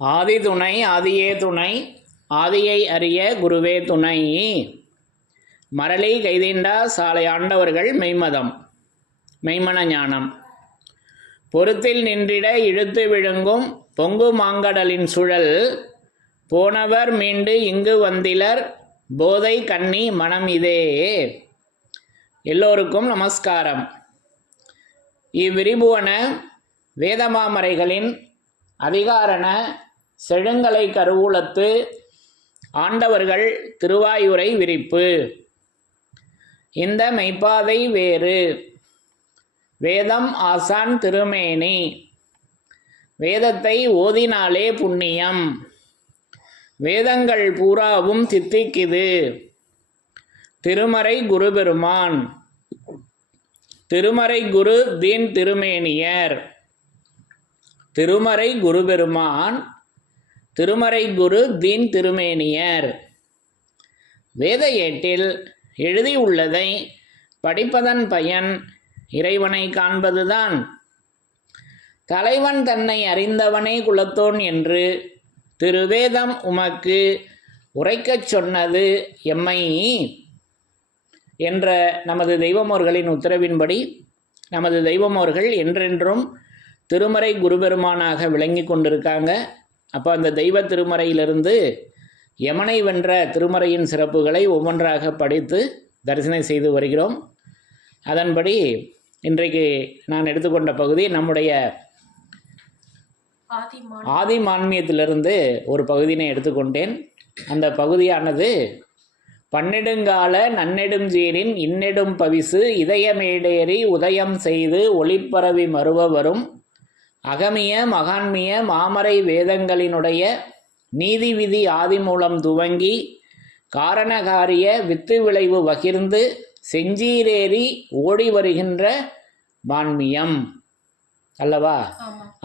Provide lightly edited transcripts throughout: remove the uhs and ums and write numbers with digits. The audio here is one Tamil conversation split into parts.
ஆதி துணை ஆதியே துணை ஆதியை அறிய குருவே துணை. மரளி கைதீண்டா சாலை ஆண்டவர்கள் மெய்மதம் மெய்மன ஞானம். பொறுத்தில் நின்றிட இழுத்து விழுங்கும் பொங்கு மாங்கடலின் சுழல் போனவர் மீண்டு இங்கு வந்திலர் போதை கண்ணி மனம் இதே. எல்லோருக்கும் நமஸ்காரம். இவ்விரிபுவன வேதமாமரைகளின் அதிகாரண செழுங்கலை கருவூலத்து ஆண்டவர்கள் திருவாயுரை விரிப்பு. இந்த மெய்ப்பாதை வேறு வேதம் ஆசான் திருமேனி. வேதத்தை ஓதினாலே புண்ணியம். வேதங்கள் பூராவும் தித்திக்குது. திருமறை குரு பெருமான். திருமறை குரு தீன் திருமேனியர். திருமறை குரு பெருமான். திருமறை குரு தீன் திருமேனியர். வேத ஏட்டில் எழுதியுள்ளதை படிப்பதன் பயன் இறைவனை காண்பதுதான். தலைவன் தன்னை அறிந்தவனே குலத்தோன் என்று திருவேதம் உமக்கு உரைக்கச் சொன்னது எம்மை என்ற நமது தெய்வமோர்களின் உத்தரவின்படி நமது தெய்வமோர்கள் என்றென்றும் திருமறை குருபெருமானாக விளங்கி கொண்டிருக்காங்க. அப்போ அந்த தெய்வ திருமறையிலிருந்து யமனை வென்ற திருமறையின் சிறப்புகளை ஒவ்வொன்றாக படித்து தரிசனம் செய்து வருகிறோம். அதன்படி இன்றைக்கு நான் எடுத்துக்கொண்ட பகுதி நம்முடைய ஆதி மான்மியத்திலிருந்து ஒரு பகுதியினை எடுத்துக்கொண்டேன். அந்த பகுதியானது பன்னெடுங்கால நன்னெடுஞ்சீரின் இன்னெடும் பவிசு இதயமேடேறி உதயம் செய்து ஒளிப்பரவி மறுவ வரும் அகமிய மகான்மிய மாமரை வேதங்களினுடைய நீதி விதி ஆதி மூலம் துவங்கி காரணகாரிய வித்து விளைவு வகிர்ந்து செஞ்சீரேறி ஓடி வருகின்ற மான்மியம் அல்லவா?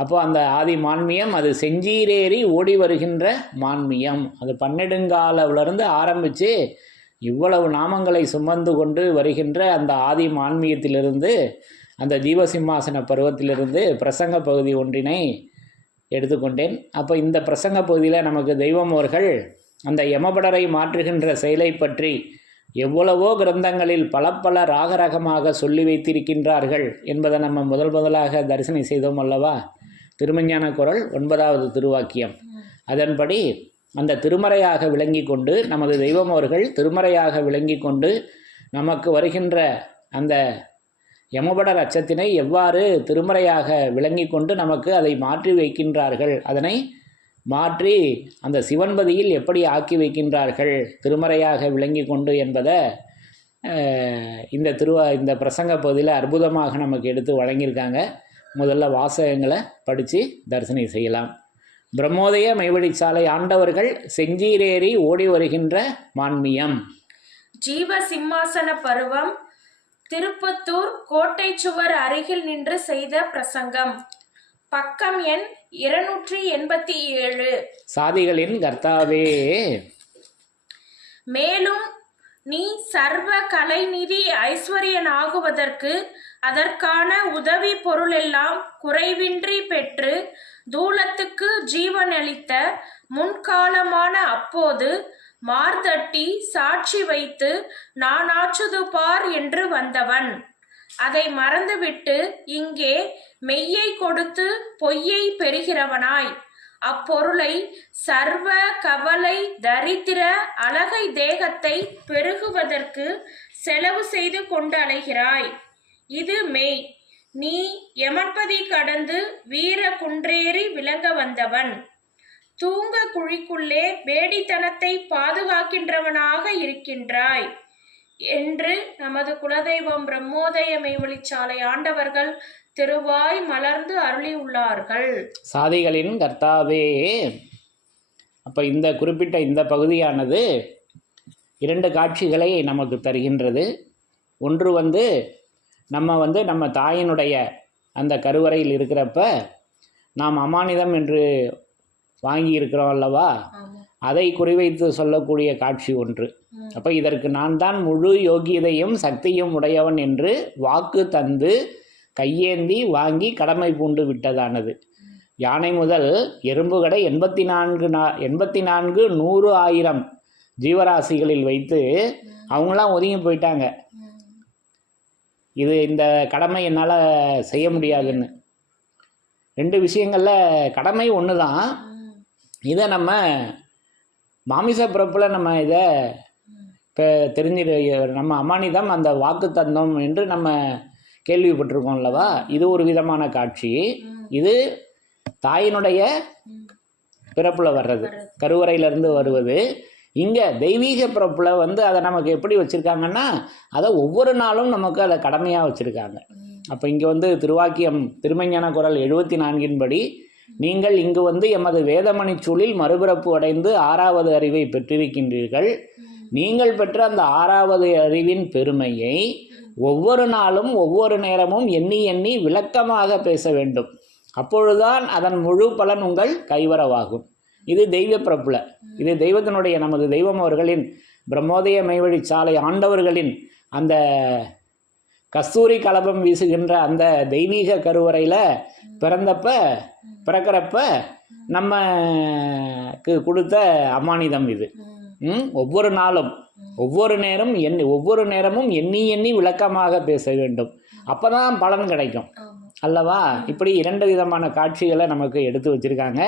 அப்போ அந்த ஆதி மான்மியம் அது செஞ்சீரேறி ஓடி வருகின்ற மான்மியம். அது பன்னெடுங்காலிருந்து ஆரம்பித்து இவ்வளவு நாமங்களை சுமந்து கொண்டு வருகின்ற அந்த ஆதி மான்மியத்திலிருந்து அந்த ஜீவசிம்மாசன பருவத்திலிருந்து பிரசங்க பகுதி ஒன்றினை எடுத்துக்கொண்டேன். அப்போ இந்த பிரசங்க பகுதியில் நமக்கு தெய்வமோர்கள் அந்த யமபடரை மாற்றுகின்ற செயலை பற்றி எவ்வளவோ கிரந்தங்களில் பல ராகரகமாக சொல்லி வைத்திருக்கின்றார்கள் என்பதை நம்ம முதலாக தரிசனம் செய்தோம் அல்லவா? திருமஞான குறள் 9வது திருவாக்கியம். அதன்படி அந்த திருமறையாக விளங்கி கொண்டு நமது தெய்வமோர்கள் திருமறையாக விளங்கி கொண்டு நமக்கு வருகின்ற அந்த யமபடர் அச்சத்தினை எவ்வாறு திருமறையாக விளங்கி கொண்டு நமக்கு அதை மாற்றி வைக்கின்றார்கள், அதனை மாற்றி அந்த சிவன்பதியில் எப்படி ஆக்கி வைக்கின்றார்கள் திருமறையாக விளங்கி கொண்டு என்பதை இந்த பிரசங்க பகுதியில் அற்புதமாக நமக்கு எடுத்து வழங்கியிருக்காங்க. முதல்ல வாசகங்களை படித்து தரிசனம் செய்யலாம். பிரம்மோதய மைவழிச்சாலை ஆண்டவர்கள் செஞ்சீரேறி ஓடி வருகின்ற மான்மியம். ஜீவ சிம்மாசன பருவம் திருப்பத்தூர் கோட்டை சுவர் அருகில் நின்று செய்த பிரசங்கம். பக்கம் எண் 287. சாதிகளின் கர்த்தாவே, மேலும் நீ சர்வ கலைநிதி ஐஸ்வர்யனாகுவதற்கு அதற்கான உதவி பொருளெல்லாம் குறைவின்றி பெற்று தூலத்துக்கு ஜீவனளித்த முன்காலமான அப்போது மார்தட்டி சாட்சி வைத்து நானாச்சுது பார் என்று வந்தவன். அதை மறந்துவிட்டு இங்கே மெய்யை கொடுத்து பொய்யை பெறுகிறவனாய் அப்பொருளை சர்வ கவலை தரித்திர அழகை தேகத்தை பெருகுவதற்கு செலவு செய்து கொண்டு அலைகிறாய். இது மெய். நீ யமன்பதி கடந்து வீர குன்றேறி விளங்க வந்தவன். தூங்க குழிக்குள்ளே வேடித்தனத்தை பாதுகாக்கின்றவனாக இருக்கின்றாய் என்று நமது குலதெய்வம் பிரம்மோதய மெய்வழிச்சாலை ஆண்டவர்கள் திருவாய் மலர்ந்து அருளி உள்ளார்கள். சாதிகளின் கர்த்தாவே. அப்போ இந்த குறிப்பிட்ட இந்த பகுதியானது 2 காட்சிகளை நமக்கு தருகின்றது. ஒன்று நம்ம தாயினுடைய அந்த கருவறையில் இருக்கிறப்ப நாம் அமானிதம் என்று வாங்கி இருக்கிறோம் அல்லவா? அதை குறிவைத்து சொல்லக்கூடிய காட்சி ஒன்று. அப்போ இதற்கு நான் தான் முழு யோகியதையும் சக்தியும் உடையவன் என்று வாக்கு தந்து கையேந்தி வாங்கி கடமை பூண்டு விட்டதானது. யானை முதல் எறும்பு கடை 84 100 1000 ஜீவராசிகளில் வைத்து அவங்களாம் ஒதுங்கி போயிட்டாங்க. இது இந்த கடமை என்னால் செய்ய முடியாதுன்னு. 2 விஷயங்களில் கடமை ஒன்று தான். இதை நம்ம மாமிச பிறப்பில் நம்ம இதை இப்போ நம்ம அமானிதம் அந்த வாக்கு தந்தோம் என்று நம்ம கேள்விப்பட்டிருக்கோம் அல்லவா. இது ஒரு விதமான காட்சி. இது தாயினுடைய பிறப்பில் வர்றது, கருவறையிலேருந்து வருவது. இங்கே தெய்வீக பிறப்பில் அதை நமக்கு எப்படி வச்சுருக்காங்கன்னா, அதை ஒவ்வொரு நாளும் நமக்கு அதை கடமையாக வச்சுருக்காங்க. அப்போ இங்கே திருவாக்கியம் திருமஞான குறள் 74 படி, நீங்கள் இங்கு எமது வேதமணி சூழில் மறுபிறப்பு அடைந்து 6வது அறிவை பெற்றிருக்கின்றீர்கள். நீங்கள் பெற்ற அந்த 6வது அறிவின் பெருமையை ஒவ்வொரு நாளும் ஒவ்வொரு நேரமும் எண்ணி எண்ணி விளக்கமாக பேச வேண்டும். அப்பொழுதுதான் அதன் முழு பலன் உங்கள் கைவரவாகும். இது தெய்வ பிறப்புல. இது தெய்வத்தினுடைய நமது தெய்வம் அவர்களின் பிரம்மோதய மெய்வழி சாலை ஆண்டவர்களின் அந்த கஸ்தூரி கலபம் வீசுகின்ற அந்த தெய்வீக கருவறையில் பிறக்கிறப்ப நமக்கு கொடுத்த அமானிதம் இது. ஒவ்வொரு நாளும் ஒவ்வொரு நேரமும் எண்ணி எண்ணி விளக்கமாக பேச வேண்டும். அப்போதான் பலன் கிடைக்கும் அல்லவா. இப்படி 2 விதமான காட்சிகளை நமக்கு எடுத்து வச்சிருக்காங்க.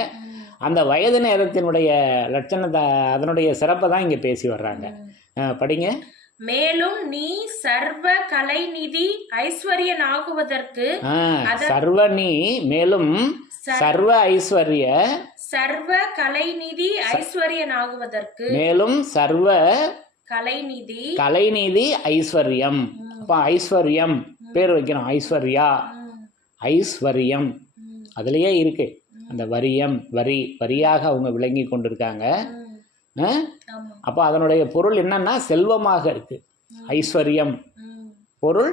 அந்த வயது நேரத்தினுடைய லட்சணத்தை, அதனுடைய சிறப்பை தான் இங்கே பேசி வர்றாங்க. படிங்க. மேலும் நீ சர்வ கலைநிதி ஐஸ்வர்யனாகுவதற்கு மேலும் சர்வ ஐஸ்வர்ய சர்வ கலைநிதி ஐஸ்வர்யனாகுவதற்கு மேலும் சர்வ கலைநிதி ஐஸ்வர்யம். அப்போ ஐஸ்வர்யம் பேர் வைக்கிறோம். ஐஸ்வர்யம் அதுலேயே இருக்கு. அந்த வரியாக அவங்க விளங்கி கொண்டிருக்காங்க. அப்போ அதனுடைய பொருள் என்னன்னா செல்வமாக இருக்கு. ஐஸ்வர்யம் பொருள்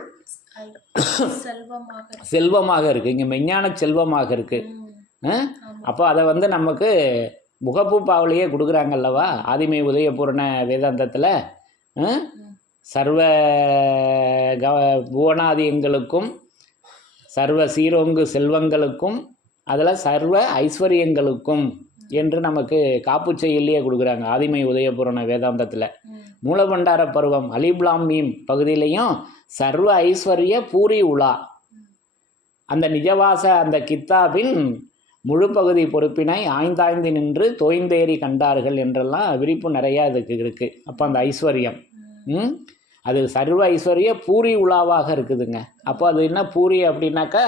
செல்வமாக இருக்கு. இங்கே மெஞ்ஞான செல்வமாக இருக்கு. அப்போ அதை நமக்கு முகப்பு பாவலையே கொடுக்குறாங்கல்லவா. ஆதிமை உதயபூரண வேதாந்தத்தில் சர்வ புவனாதியங்களுக்கும் சர்வ சீரோங்கு செல்வங்களுக்கும் அதில் சர்வ ஐஸ்வர்யங்களுக்கும் என்று நமக்கு காப்புச்செயலியே கொடுக்குறாங்க. ஆதிமை உதயபூரண வேதாந்தத்தில் மூலபண்டார பருவம் அலிப்லாம் மீம் பகுதியிலையும் சர்வ ஐஸ்வர்ய பூரி உலா அந்த நிஜவாச அந்த கித்தாபின் முழு பகுதி பொறுப்பினை ஆய்ந்தாய்ந்து நின்று தோய்ந்தேறி கண்டார்கள் என்றெல்லாம் விரிப்பு நிறையா இதுக்கு இருக்குது. அப்போ அந்த ஐஸ்வர்யம் அது சர்வ ஐஸ்வர்ய பூரி உலாவாக இருக்குதுங்க. அப்போ அது என்ன பூரி அப்படின்னாக்கா,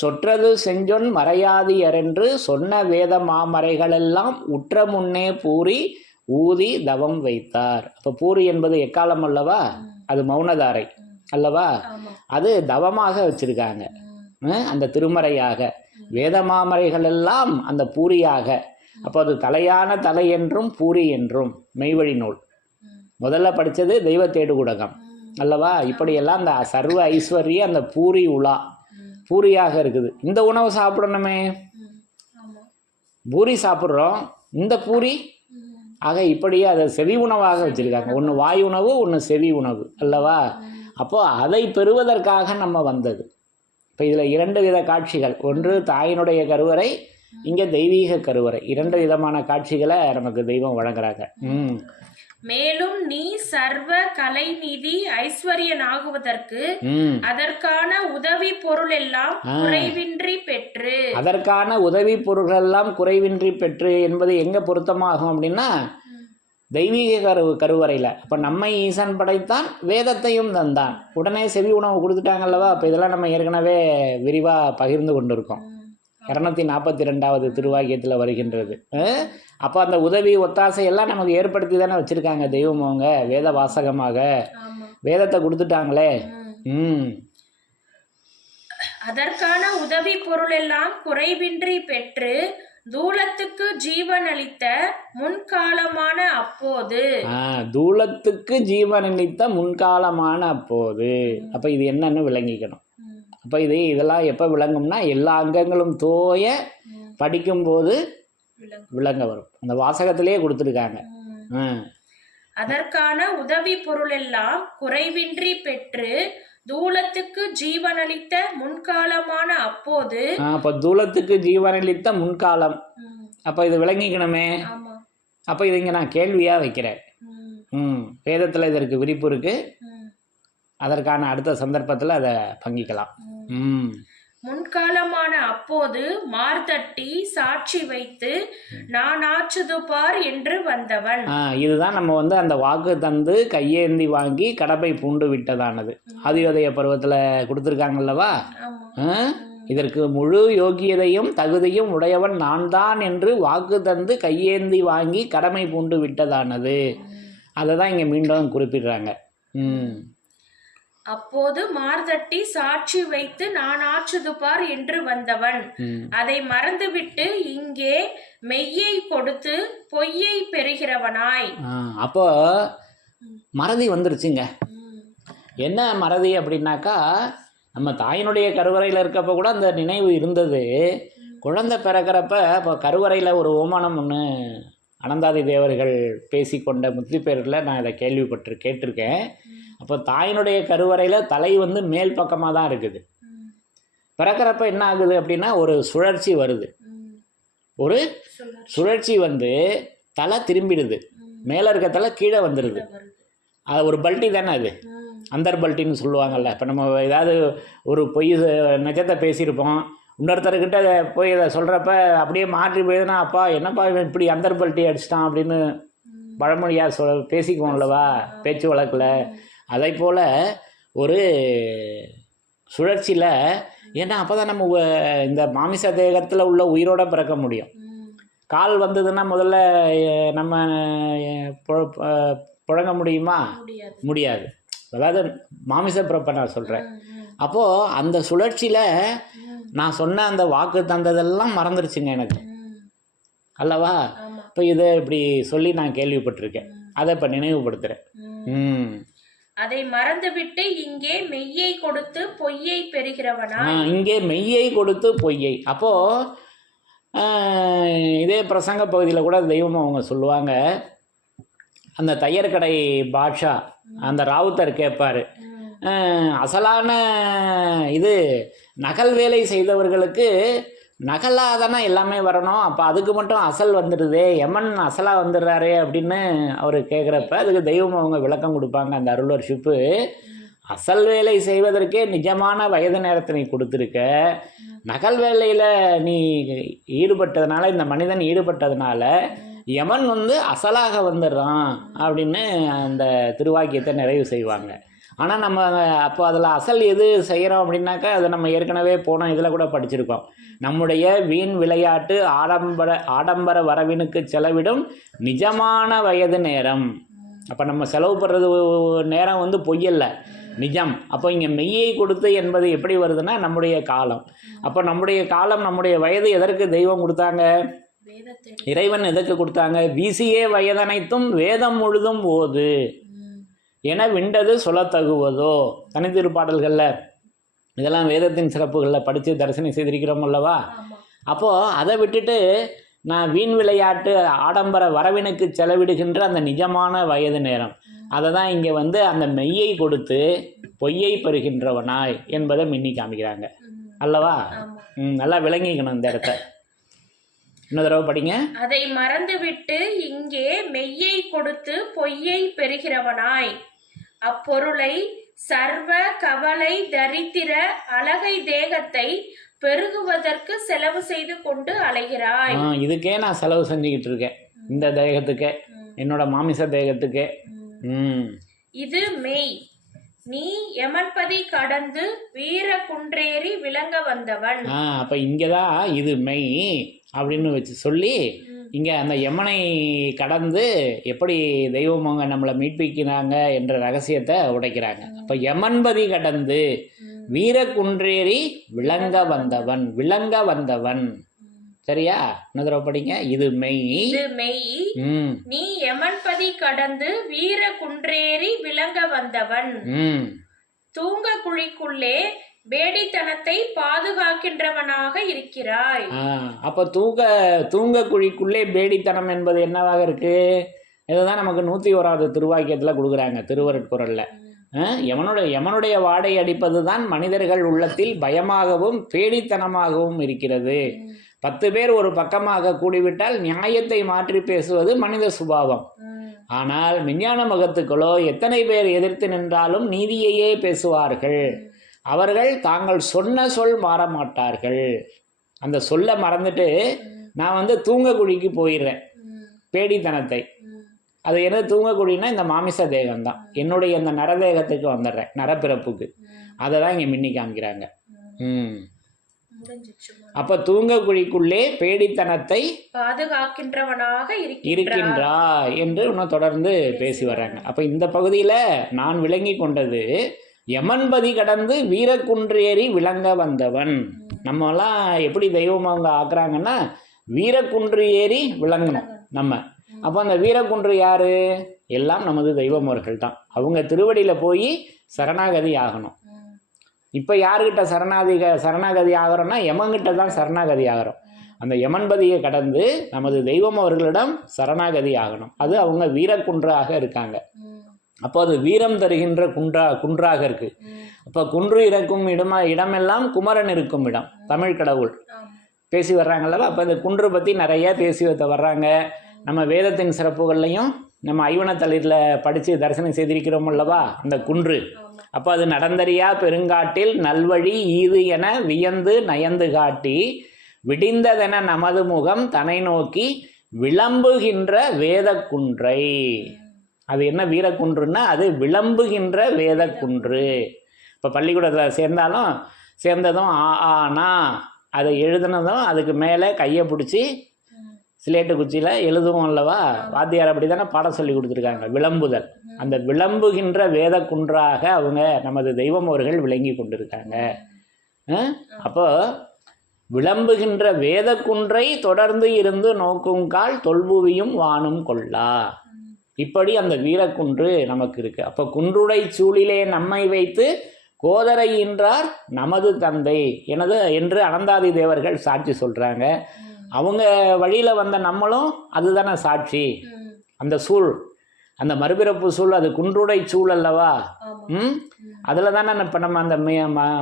சொற்றது செஞ்சொன் மறையாதியரென்று சொன்ன வேத மாமறைகளெல்லாம் உற்ற முன்னே பூரி ஊதி தவம் வைத்தார். அப்போ பூரி என்பது எக்காலம் அல்லவா, அது மௌனதாரை அல்லவா, அது தவமாக வச்சிருக்காங்க. அந்த திருமறையாக வேத மாமறைகள் எல்லாம் அந்த பூரியாக. அப்போ அது தலையான தலை என்றும் பூரி என்றும் மெய்வழி நூல். முதல்ல படித்தது தெய்வ தேடுகுடகம் அல்லவா. இப்படியெல்லாம் அந்த சர்வ ஐஸ்வர்ய அந்த பூரி உலா பூரியாக இருக்குது. இந்த உணவு சாப்பிடணுமே, பூரி சாப்பிட்றோம், இந்த பூரி ஆக இப்படியே அதை செவி உணவாக வச்சுருக்காங்க. ஒன்று வாயு உணவு, ஒன்று செவி உணவு அல்லவா. அப்போது அதை பெறுவதற்காக நம்ம வந்தது. இப்போ இதில் 2 வித காட்சிகள். ஒன்று தாயினுடைய கருவறை, இங்கே தெய்வீக கருவறை. 2 விதமான காட்சிகளை நமக்கு தெய்வம் வழங்குறாங்க. மேலும் நீ சர்வ கலைநிதி ஐஸ்வர்யனாகுவதற்கு அதற்கான உதவி பொருள் எல்லாம் குறைவின்றி பெற்று. அதற்கான உதவி பொருள்கள் எல்லாம் குறைவின்றி பெற்று என்பது எங்க பொருத்தமாகும் அப்படின்னா, தெய்வீக கருவறையில். அப்போ நம்மை ஈசன் படைத்தான், வேதத்தையும் தந்தான். உடனே செவி உணவு கொடுத்துட்டாங்கல்லவா. அப்போ இதெல்லாம் நம்ம ஏற்கனவே விரிவாக பகிர்ந்து கொண்டிருக்கோம். 242வது திருவாக்கியத்தில் வருகின்றது. அப்போ அந்த உதவி ஒத்தாசை எல்லாம் நமக்கு ஏற்படுத்தி தானே வச்சுருக்காங்க தெய்வம். அவங்க வேத வாசகமாக வேதத்தை கொடுத்துட்டாங்களே. அதற்கான உதவி பொருள் எல்லாம் குறைவின்றி பெற்று தூலத்துக்கு ஜீவன் அளித்த முன்காலமான அப்போது. தூலத்துக்கு ஜீவன் அளித்த முன்காலமான அப்போது. அப்போ இது என்னன்னு விளங்கிக்கணும். அப்போ இதெல்லாம் எப்போ விளங்கும்னா, எல்லா அங்கங்களும் தோய படிக்கும்போது விளங்க வரும். அந்த வாசகத்திலேயே கொடுத்துருக்காங்க. அதற்கான உதவி பொருள் எல்லாம் குறைவின்றி பெற்று தூலத்துக்கு ஜீவனளித்த முன்காலமான அப்போது. அப்போ தூலத்துக்கு ஜீவனளித்த முன்காலம், ம், அப்போ இது விளங்கிக்கணுமே. ஆமா. அப்போ இது இங்கே நான் கேள்வியாக வைக்கிறேன். வேதத்தில் இதற்கு விரிப்பு இருக்கு. அதற்கான அடுத்த சந்தர்ப்பத்தில் அதை பங்கிக்கலாம். முன்காலமான அப்போது மார்தட்டி சாட்சி வைத்து நான் ஆச்சுது பார் என்று வந்தவன். இதுதான் நம்ம வந்து அந்த வாக்கு தந்து கையேந்தி வாங்கி கடப்பை பூண்டு விட்டதானது ஆதியோதய பருவத்தில் கொடுத்துருக்காங்கல்லவா. இதற்கு முழு யோகியதையும் தகுதியும் உடையவன் நான் தான் என்று வாக்கு தந்து கையேந்தி வாங்கி கடமை பூண்டு விட்டதானது. அதை தான் இங்கே மீண்டும் குறிப்பிடுறாங்க. அப்போது மார்தட்டி சாட்சி வைத்து நான் ஆச்சுது பார் என்று வந்தவன் அதை மறந்துவிட்டு இங்கே மெய்யை கொடுத்து பொய்யை பெறுகிறவனாய். அப்போ மறதி வந்துருச்சுங்க. என்ன மறதி அப்படின்னாக்கா, நம்ம தாயினுடைய கருவறையில் இருக்கப்போ கூட அந்த நினைவு இருந்தது. குழந்தை பிறக்கிறப்ப இப்போ கருவறையில் ஒரு ஓமானம் ஒன்று அனந்தாதி தேவர்கள் பேசிக்கொண்ட முத்திப்பேரில் நான் இதை கேட்டிருக்கேன். அப்போ தாயினுடைய கருவறையில் தலை வந்து மேல் பக்கமாக தான் இருக்குது. பிறக்கிறப்ப என்ன ஆகுது அப்படின்னா ஒரு சுழற்சி வருது. ஒரு சுழற்சி வந்து தலை திரும்பிடுது, மேலே இருக்க தலை கீழே வந்துடுது. அது ஒரு பல்ட்டி தானே, அது அந்தர் பல்ட்டின்னு சொல்லுவாங்கள்ல. இப்போ நம்ம ஏதாவது ஒரு பொய் நிஜத்தை பேசியிருப்போம், இன்னொருத்தர்கிட்ட போய் இதை சொல்கிறப்ப அப்படியே மாற்றி போயிதுன்னா, அப்பா என்னப்பா இவன் இப்படி அந்தர் பல்ட்டி அடிச்சிட்டான் அப்படின்னு பழமொழியாக பேசிக்குவோம்லவா பேச்சு வழக்கில். அதை போல் ஒரு சுழற்சியில், ஏன்னா அப்போ தான் நம்ம இந்த மாமிச தேகத்தில் உள்ள உயிரோடு பிறக்க முடியும். கால் வந்ததுன்னா முதல்ல நம்ம புழங்க முடியுமா? முடியாது. அதாவது மாமிச பிறப்பை நான் சொல்கிறேன். அப்போது அந்த சுழற்சியில் நான் சொன்ன அந்த வாக்கு தந்ததெல்லாம் மறந்துருச்சுங்க எனக்கு, அல்லவா? இப்போ இதை இப்படி சொல்லி நான் கேள்விப்பட்டிருக்கேன். அதை இப்போ நினைவுபடுத்துகிறேன். அதை மறந்துவிட்டு இங்கே மெய்யை கொடுத்து பொய்யை பெறுகிறவனா. இங்கே மெய்யை கொடுத்து பொய்யை. அப்போது இதே பிரசங்க பகுதியில் கூட தெய்வம் அவங்க சொல்லுவாங்க. அந்த தையற்கடை பாட்ஷா அந்த ராவுத்தர் கேட்பார், அசலான இது நகல் வேலை செய்தவர்களுக்கு நகலாக தானே எல்லாமே வரணும், அப்போ அதுக்கு மட்டும் அசல் வந்துடுதே, எமன் அசலாக வந்துடுறாரே அப்படின்னு அவர் கேட்குறப்ப அதுக்கு தெய்வம் அவங்க விளக்கம் கொடுப்பாங்க. அந்த அருள்வர்ஷிப்பு, அசல் வேலை செய்வதற்கே நிஜமான வயது நேரத்தை நீ கொடுத்துருக்க, நகல் வேலையில் நீ ஈடுபட்டதுனால, இந்த மனிதன் ஈடுபட்டதுனால யமன் வந்து அசலாக வந்துடுறான் அப்படின்னு அந்த திருவாக்கியத்தை நிறைவு செய்வாங்க. ஆனால் நம்ம அப்போ அதில் அசல் எது செய்கிறோம் அப்படின்னாக்கா, அதை நம்ம ஏற்கனவே போனோம், இதில் கூட படிச்சிருக்கோம். நம்முடைய வீண் விளையாட்டு ஆடம்பர வரவினுக்கு செலவிடும் நிஜமான வயது நேரம். அப்போ நம்ம செலவு பண்ணுறது நேரம் வந்து பொய்யல்ல, நிஜம். அப்போ இங்கே மெய்யை கொடுத்து என்பது எப்படி வருதுன்னா நம்முடைய காலம். அப்போ நம்முடைய காலம், நம்முடைய வயது எதற்கு தெய்வம் கொடுத்தாங்க? இறைவன் எதற்கு கொடுத்தாங்க? வீசியே வயதனைத்தும் வேதம் முழுதும் ஓது என விண்டது சொல்லத்தகுவதோ தனித்திருப்பாடல்களில், இதெல்லாம் வேதத்தின் சிறப்புகளில் படித்து தரிசனம் செய்திருக்கிறோம் அல்லவா. அப்போது அதை விட்டுட்டு நான் வீண் விளையாட்டு ஆடம்பர வரவினுக்கு செலவிடுகின்ற அந்த நிஜமான வயது நேரம், அதை தான் இங்கே வந்து அந்த மெய்யை கொடுத்து பொய்யை பெறுகின்றவனாய் என்பதை மின்னி காமிக்கிறாங்க அல்லவா. நல்லா விளங்கிக்கணும் இந்த இடத்த. இன்னொரு தடவை படிங்க. அதை மறந்துவிட்டு இங்கே மெய்யை கொடுத்து பொய்யை பெறுகிறவனாய் அப்பொருளை சர்வ கவலை தரித்திர அழகை தேகத்தை பெருகுவதற்கு செலவு செய்து கொண்டு அலைகிறாய். இதுக்கே நான் செலவு செஞ்சுக்கிட்டு இருக்கேன், இந்த தேகத்துக்கே, என்னோட மாமிச தேகத்துக்கே. இது மெய், நீ யமன்பதி கடந்து வீர குன்றேறி விளங்க வந்தவன். அப்ப இங்கதான் இது மெய் அப்படின்னு வச்சு சொல்லி இங்க அந்த யமனை கடந்து எப்படி தெய்வம் அவங்க நம்மளை மீட்பிக்கிறாங்க என்ற ரகசியத்தை உடைக்கிறாங்க. அப்ப யமன்பதி கடந்து வீர குன்றேறி விளங்க வந்தவன். சரியா? இன்னொரு படிங்க. இது மெய், நீ யமன்பதி கடந்து வீர குன்றேறி விளங்க வந்தவன். தூங்க குழிக்குள்ளே பேடித்தனத்தை பாதுகாக்கின்றவனாக இருக்கிறாய். அப்ப தூங்க குழிக்குள்ளே பேடித்தனம் என்பது என்னவாக இருக்கு? இதுதான் நமக்கு 101வது திருவாக்கியத்துல கொடுக்குறாங்க திருவருட்குறள்ல. யமனுடைய வாடை அடிப்பது தான் மனிதர்கள் உள்ளத்தில் பயமாகவும் பேடித்தனமாகவும் இருக்கிறது. 10 பேர் ஒரு பக்கமாக கூடிவிட்டால் நியாயத்தை மாற்றி பேசுவது மனித சுபாவம். ஆனால் விஞ்ஞான மகத்துக்களோ எத்தனை பேர் எதிர்த்து நின்றாலும் நீதியையே பேசுவார்கள். அவர்கள் தாங்கள் சொன்ன சொல் மாற மாட்டார்கள். அந்த சொல்ல மறந்துட்டு நான் தூங்க குழிக்கு போயிடுறேன், பேடித்தனத்தை. அது என்ன தூங்கக்கூடியனா இந்த மாமிச தேகம்தான், என்னுடைய இந்த நரதேகத்துக்கு வந்துடுறேன், நரப்பிறப்புக்கு. அதை தான் இங்கே மின்னி காமிக்கிறாங்க. அப்போ தூங்கக்குழிக்குள்ளே பேடித்தனத்தை பாதுகாக்கின்றவனாக இருக்கின்றாய் என்று இன்னும் தொடர்ந்து பேசி வர்றாங்க. அப்போ இந்த பகுதியில் நான் விளங்கி கொண்டது, யமன்பதி கடந்து வீரக்குன்றேறி விளங்க வந்தவன். நம்மலாம் எப்படி தெய்வம் அவங்க ஆக்குறாங்கன்னா வீரக்குன்று ஏறி விளங்கணும் நம்ம. அப்போ அந்த வீரக்குன்று யாரு? எல்லாம் நமது தெய்வமோர்கள் தான். அவங்க திருவடியில் போய் சரணாகதி ஆகணும். இப்போ யாருக்கிட்ட சரணாகதி ஆகிறோம்னா யமன்கிட்ட தான் சரணாகதி ஆகிறோம். அந்த யமன்பதியை கடந்து நமது தெய்வம் அவர்களிடம் சரணாகதி ஆகணும். அது அவங்க வீரக்குன்றாக இருக்காங்க. அப்போ அது வீரம் தருகின்ற குன்றாக இருக்கு. அப்போ குன்று இறக்கும் இடமெல்லாம் குமரன் இருக்கும் இடம், தமிழ் கடவுள் பேசி வர்றாங்கல்லவா. அப்போ இந்த குன்று பற்றி நிறைய பேசி வர்றாங்க. நம்ம வேதத்தின் சிறப்புகள்லையும் நம்ம ஐவனத்தளிரில் படித்து தரிசனம் செய்திருக்கிறோம் அல்லவா அந்த குன்று. அப்போ அது நடந்தறியா பெருங்காட்டில் நல்வழி ஈது என வியந்து நயந்து காட்டி விடிந்ததென நமது முகம் தனை நோக்கி விளம்புகின்ற வேத குன்றை. அது என்ன வீரக்குன்றுன்னா அது விளம்புகின்ற வேத குன்று. இப்போ பள்ளிக்கூடத்தில் சேர்ந்ததும் ஆனா அதை எழுதுனதும் அதுக்கு மேலே கையை பிடிச்சி சிலேட்டு குச்சியில் எழுதுவோம் அல்லவா. வாத்தியார் அப்படி தானே பாடம் சொல்லி கொடுத்துருக்காங்க, விளம்புதல். அந்த விளம்புகின்ற வேத குன்றாக அவங்க நமது தெய்வம் அவர்கள் விளங்கி கொண்டிருக்காங்க. அப்போ விளம்புகின்ற வேத குன்றை தொடர்ந்து இருந்து நோக்கும் கால் தொல்புவியும் வானும் கொள்ளா. இப்படி அந்த வீரக்குன்று நமக்கு இருக்கு. அப்போ குன்றுடை சூழிலே நம்மை வைத்து கோதரையின்றார் நமது தந்தை என்று அனந்தாதி தேவர்கள் சாட்சி சொல்றாங்க. அவங்க வழியில வந்த நம்மளும் அதுதானே சாட்சி. அந்த சூழ், அந்த மறுபிறப்பு சூழ், அது குன்றுடை சூழ் அல்லவா. அதுல தானே இப்போ நம்ம அந்த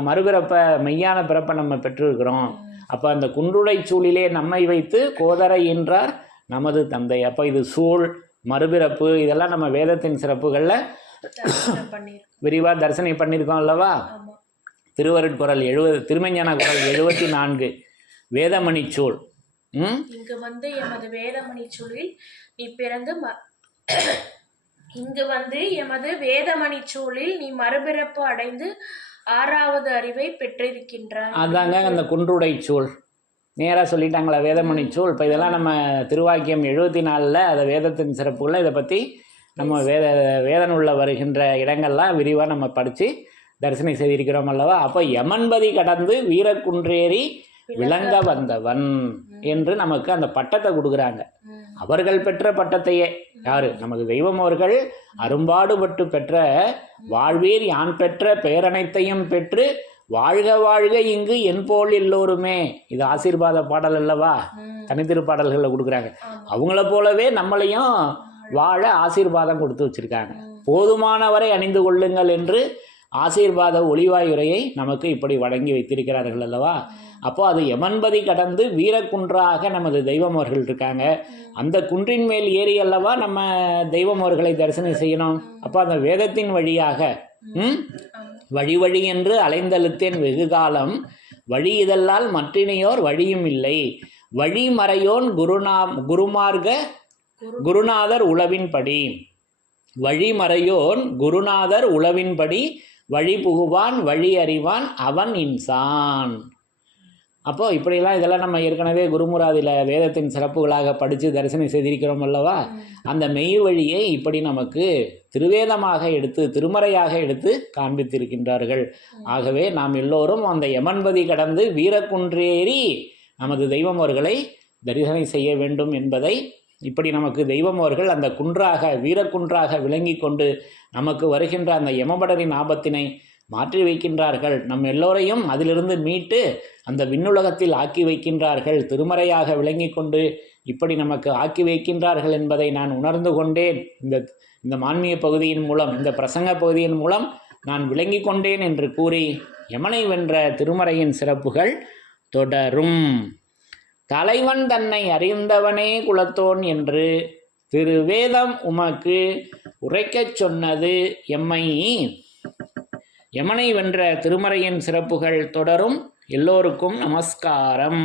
மறுபிறப்பை மெய்யான பிறப்பை நம்ம பெற்றிருக்கிறோம். அப்போ அந்த குன்றுடை சூழிலே நம்மை வைத்து கோதரை என்றார் நமது தந்தை. அப்போ இது சூழ், மறுபிறப்பு, இதெல்லாம் நம்ம வேதத்தின் சிறப்புகளில் விரிவாக தரிசனம் பண்ணியிருக்கோம் அல்லவா. திருவருட்குறள் 70, திருமஞான குறள் 74, வேதமணி சூழ். இங்கு எமது வேதமணி சூழில் நீ பிறந்து எமது வேதமணி சூழில் நீ மறுபிறப்பு அடைந்து 6வது அறிவை பெற்றிருக்கின்றாய். அதாங்க அந்த குன்றுடை சூழ். நேராக சொல்லிட்டாங்களா வேதமணி சூழ். இப்போ இதெல்லாம் நம்ம திருவாக்கியம் 74 அதை வேதத்தின் சிறப்புகளில் இதை பற்றி நம்ம வேதநூலில் வருகின்ற இடங்கள்லாம் விரிவாக நம்ம படித்து தரிசனம் செய்திருக்கிறோம் அல்லவா. அப்போ யமன்பதி கடந்து வீரக்குன்றேறி விளங்க வந்தவன் என்று நமக்கு அந்த பட்டத்தை கொடுக்குறாங்க. அவர்கள் பெற்ற பட்டத்தையே யாரு? நமது தெய்வம் அவர்கள் அரும்பாடுபட்டு பெற்ற வாழ்வீர் யான் பெற்ற பேரனைத்தையும் பெற்று வாழ்க வாழ்க இங்கு என் போல் எல்லோருமே. இது ஆசீர்வாத பாடல் அல்லவா, தனித்திருப்பாடல்களில் கொடுக்குறாங்க. அவங்கள போலவே நம்மளையும் வாழ ஆசீர்வாதம் கொடுத்து வச்சிருக்காங்க. போதுமானவரை அணிந்து கொள்ளுங்கள் என்று ஆசீர்வாத ஒளிவாயுரையை நமக்கு இப்படி வழங்கி வைத்திருக்கிறார்கள் அல்லவா. அப்போ அது யமன்பதி கடந்து வீரக்குன்றாக நமது தெய்வம் அவர்கள் இருக்காங்க. அந்த குன்றின் மேல் ஏறி அல்லவா நம்ம தெய்வம் அவர்களை தரிசனம் செய்யணும். அப்போ அந்த வேதத்தின் வழியாக வழி வழி என்று அலைந்தழுத்தேன் வெகு காலம் வழி இதல்லால் மற்றினையோர் வழியும் இல்லை வழிமறையோன் குருநாதர் உளவின்படி. வழிமறையோன் குருநாதர் உளவின்படி வழி புகுவான் வழி அறிவான் அவன் இன்சான். அப்போ இப்படிலாம் இதெல்லாம் நம்ம ஏற்கனவே குருமுராதியில் வேதத்தின் சிறப்புகளாக படித்து தரிசனம் செய்திருக்கிறோம் அல்லவா. அந்த மெய் வழியை இப்படி நமக்கு திருவேதமாக எடுத்து திருமறையாக எடுத்து காண்பித்திருக்கின்றார்கள். ஆகவே நாம் எல்லோரும் அந்த யமன்பதி கடந்து வீரக்குன்றேறி நமது தெய்வம் அவர்களை தரிசனம் செய்ய வேண்டும் என்பதை இப்படி நமக்கு தெய்வம் அவர்கள் அந்த குன்றாக வீரக்குன்றாக விளங்கி கொண்டு நமக்கு வருகின்ற அந்த யமபடரின் ஆபத்தினை மாற்றி வைக்கின்றார்கள். நம் எல்லோரையும் அதிலிருந்து மீட்டு அந்த விண்ணுலகத்தில் ஆக்கி வைக்கின்றார்கள். திருமறையாக விளங்கி கொண்டு இப்படி நமக்கு ஆக்கி வைக்கின்றார்கள் என்பதை நான் உணர்ந்து கொண்டேன். இந்த மான்மிய பகுதியின் மூலம், இந்த பிரசங்க பகுதியின் மூலம் நான் விளங்கி கொண்டேன் என்று கூறி யமனை வென்ற திருமறையின் சிறப்புகள் தொடரும். தலைவன் தன்னை அறிந்தவனே குலத்தோன் என்று திருவேதம் உமக்கு உரைக்கச் சொன்னது எம்மை. யமனை வென்ற திருமறையின் சிறப்புகள் தொடரும். எல்லோருக்கும் நமஸ்காரம்.